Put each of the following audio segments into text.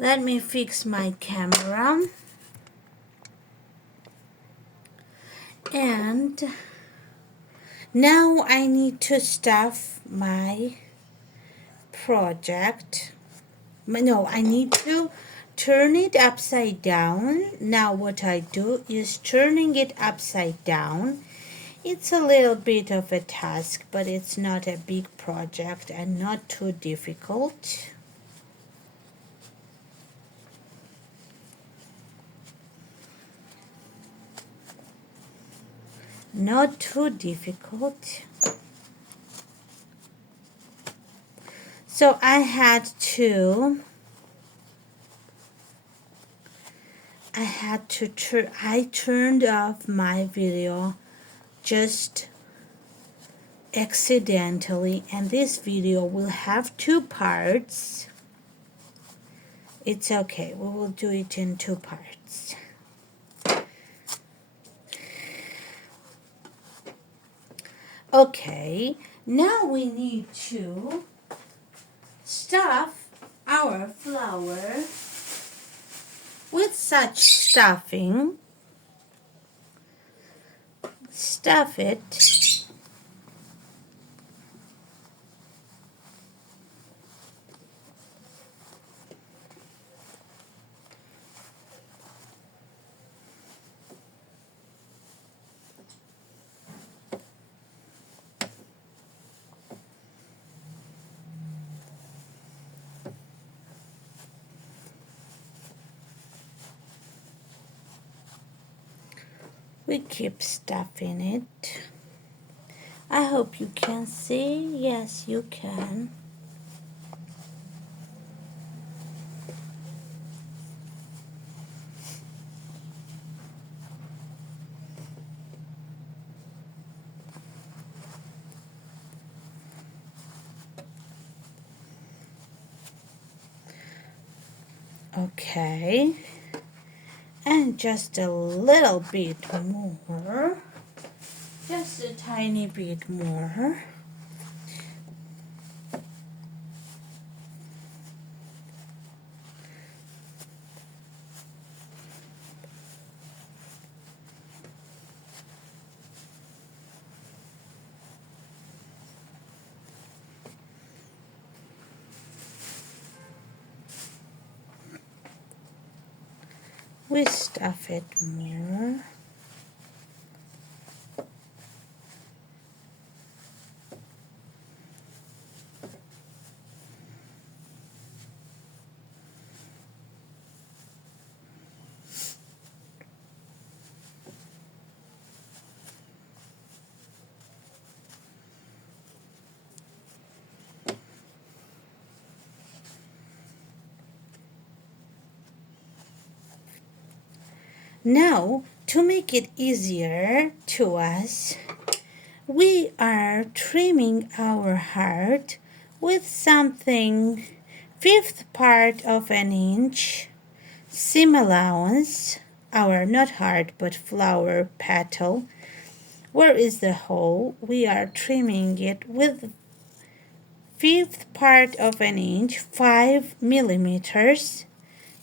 Let me fix my camera. And now I need to stuff my project. No, I need to turn it upside down. Now what I do is turning it upside down. It's a little bit of a task, but it's not a big project and not too difficult. Not too difficult. So I turned off my video just accidentally, and this video will have 2 parts. It's okay, we will do it in 2 parts. Okay, now we need to stuff our flower with such stuffing. Stuff it we keep stuffing it. I hope you can see. Yes, you can. Okay, and just a little bit more, just a tiny bit more. We stuff it more. Now, to make it easier to us, we are trimming our heart with something 1/5 part of an inch seam allowance, our not heart but flower petal. Where is the hole? We are trimming it with 1/5 part of an inch, 5 millimeters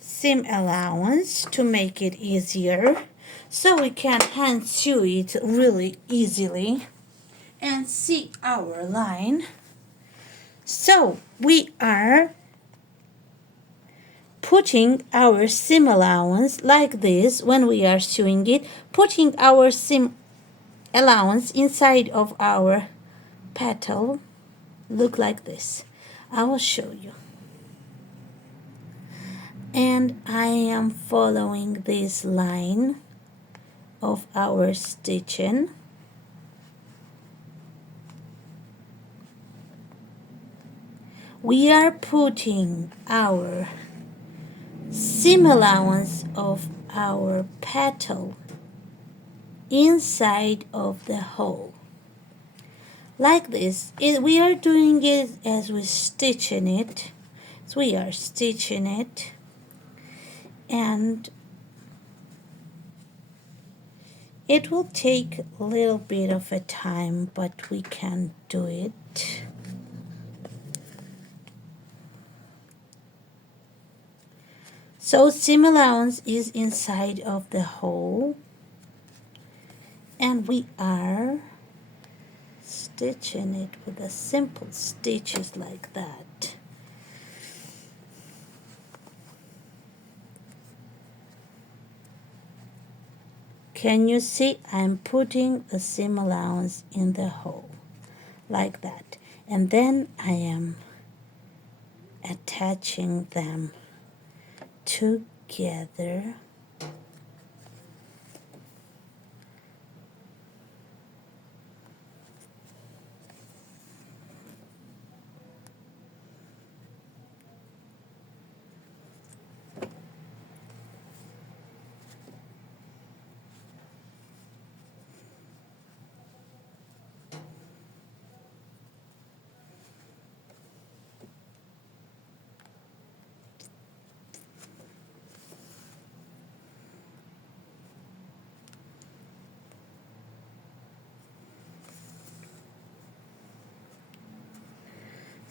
seam allowance to make it easier, so we can hand sew it really easily and see our line. So we are putting our seam allowance like this when we are sewing it, putting our seam allowance inside of our petal. Look like this. I will show you. And I am following this line of our stitching. We are putting our seam allowance of our petal inside of the hole. Like this. We are doing it as we're stitching it. So we are stitching it. And it will take a little bit of a time, but we can do it. So seam allowance is inside of the hole, and we are stitching it with a simple stitches like that. Can you see I'm putting a seam allowance in the hole like that, and then I am attaching them together.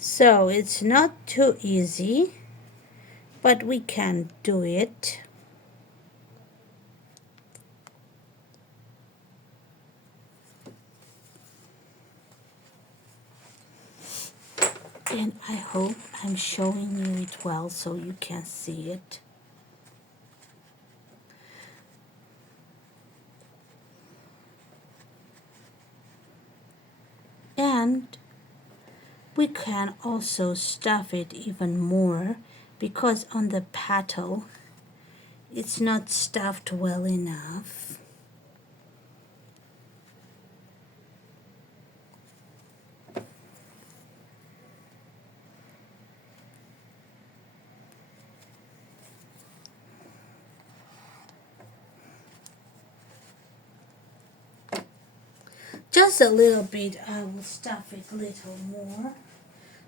So it's not too easy, but we can do it. And I hope I'm showing you it well so you can see it. And we can also stuff it even more because on the petal it's not stuffed well enough. Just a little bit, I will stuff it a little more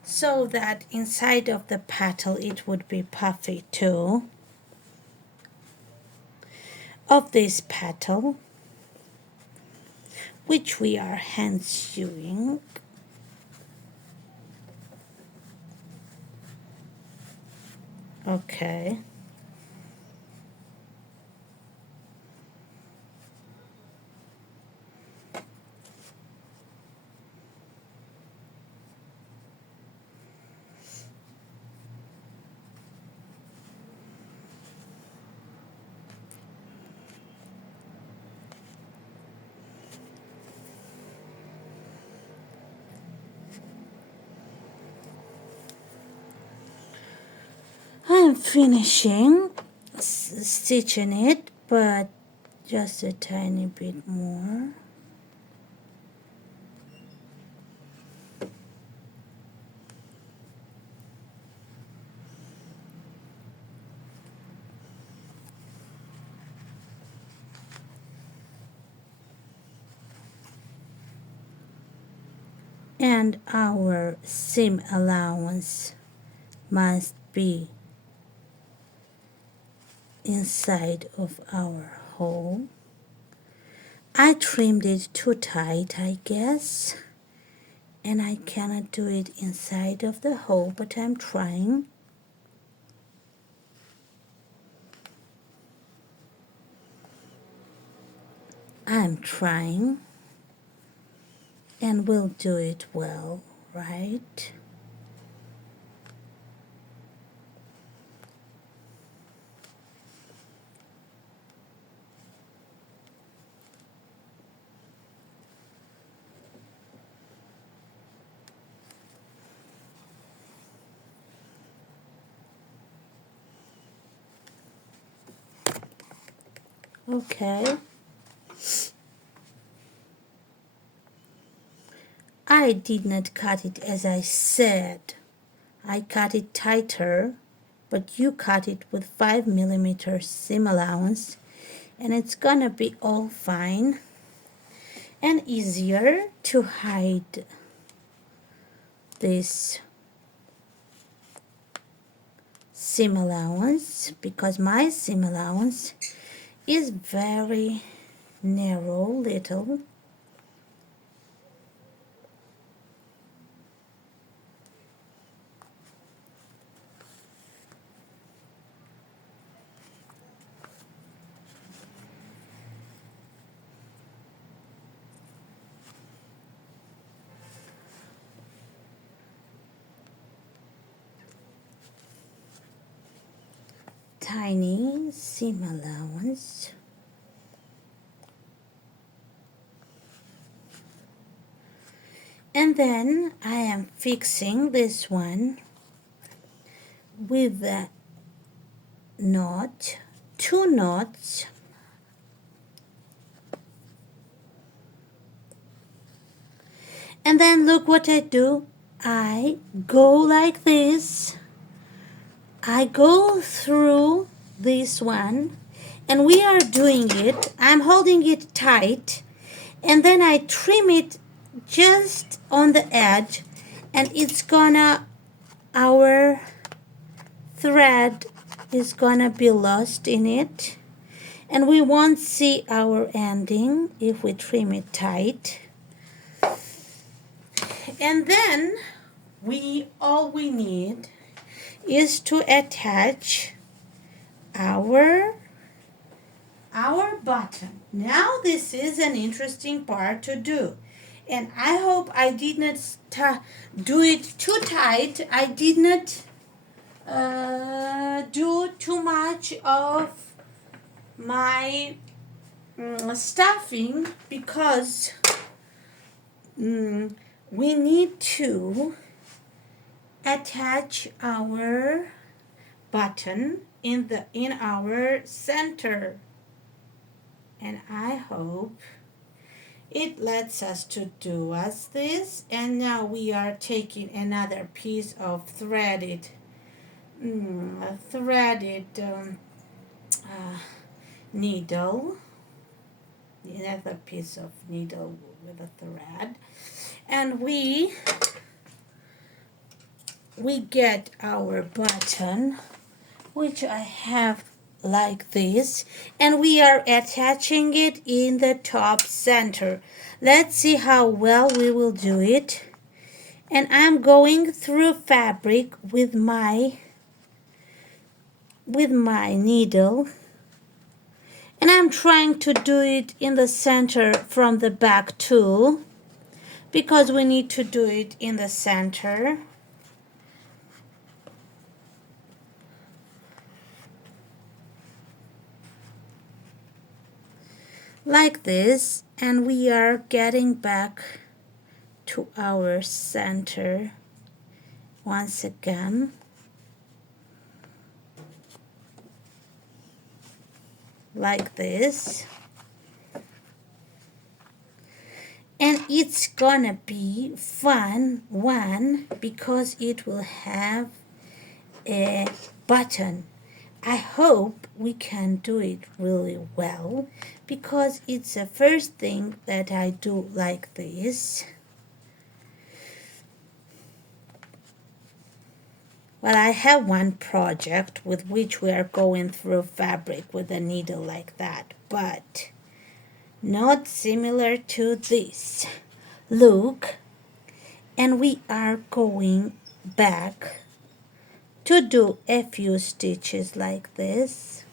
so that inside of the petal it would be puffy too. Of this petal, which we are hand sewing. Okay. I'm finishing stitching it, but just a tiny bit more. And our seam allowance must be inside of our hole. I trimmed it too tight, I guess, and I cannot do it inside of the hole, but I'm trying. I'm trying, and we'll do it well, right? Okay. I did not cut it as I said. I cut it tighter, but you cut it with 5mm seam allowance, and it's gonna be all fine and easier to hide this seam allowance because my seam allowance is very narrow little. tiny seam allowance. And then I am fixing this one with the knot, 2 knots. And then look what I do. I go like this. I go through this one, and we are doing it. I'm holding it tight, and then I trim it just on the edge, and our thread is gonna be lost in it, and we won't see our ending if we trim it tight. And then all we need is to attach our button. Now this is an interesting part to do, and I hope I did not do it too tight. I did not do too much of my stuffing, because we need to attach our button in our center, and I hope it lets us to do this. And now we are taking another piece of threaded needle, another piece of needle with a thread, and we get our button, which I have like this, and we are attaching it in the top center. Let's see how well we will do it. And I'm going through fabric with my needle, and I'm trying to do it in the center from the back too, because we need to do it in the center. Like this, and we are getting back to our center once again. Like this. And it's gonna be fun because it will have a button. I hope we can do it really well, because it's the first thing that I do like this. Well, I have one project with which we are going through fabric with a needle like that, but not similar to this. Look, and we are going back to do a few stitches like this.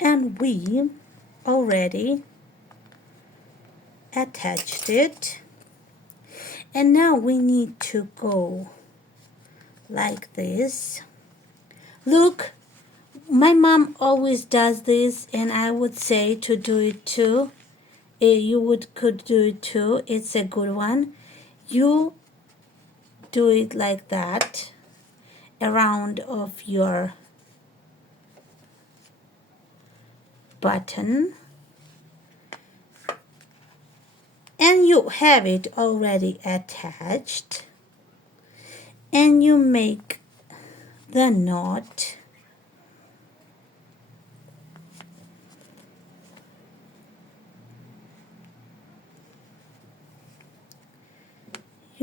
And we already attached it, and now we need to go like this. Look, my mom always does this, and I would say to do it too. You could do it too. It's a good one. You do it like that around of your button, and you have it already attached, and you make the knot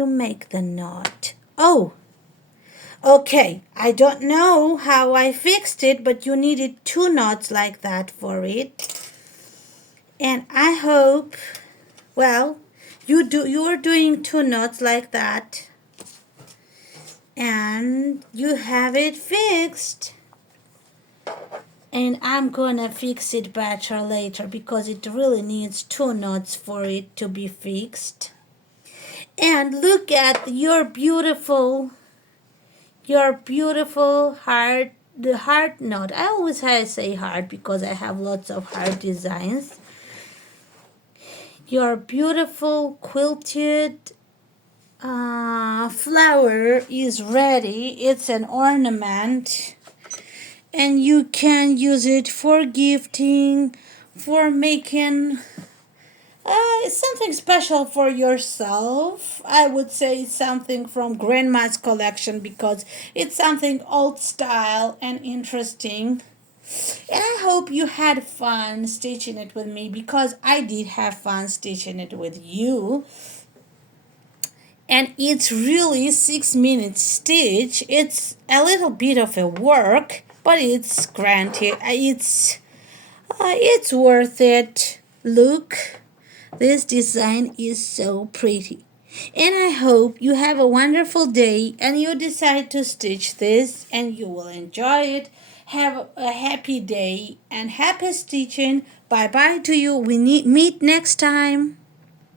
you make the knot. Oh, okay. I don't know how I fixed it, but you needed 2 knots like that for it. And I hope, well, you're doing 2 knots like that. And you have it fixed. And I'm gonna fix it better later because it really needs 2 knots for it to be fixed. And look at your beautiful heart, the heart knot. I always say heart because I have lots of heart designs. Your beautiful quilted flower is ready. It's an ornament. And you can use it for gifting, for making something special for yourself. I would say something from Grandma's collection because it's something old style and interesting. And I hope you had fun stitching it with me because I did have fun stitching it with you. And it's really 6 minutes stitch. It's a little bit of a work, but it's granted. It's worth it. Look, this design is so pretty. And I hope you have a wonderful day and you decide to stitch this and you will enjoy it. Have a happy day and happy stitching. Bye bye to you. We meet next time.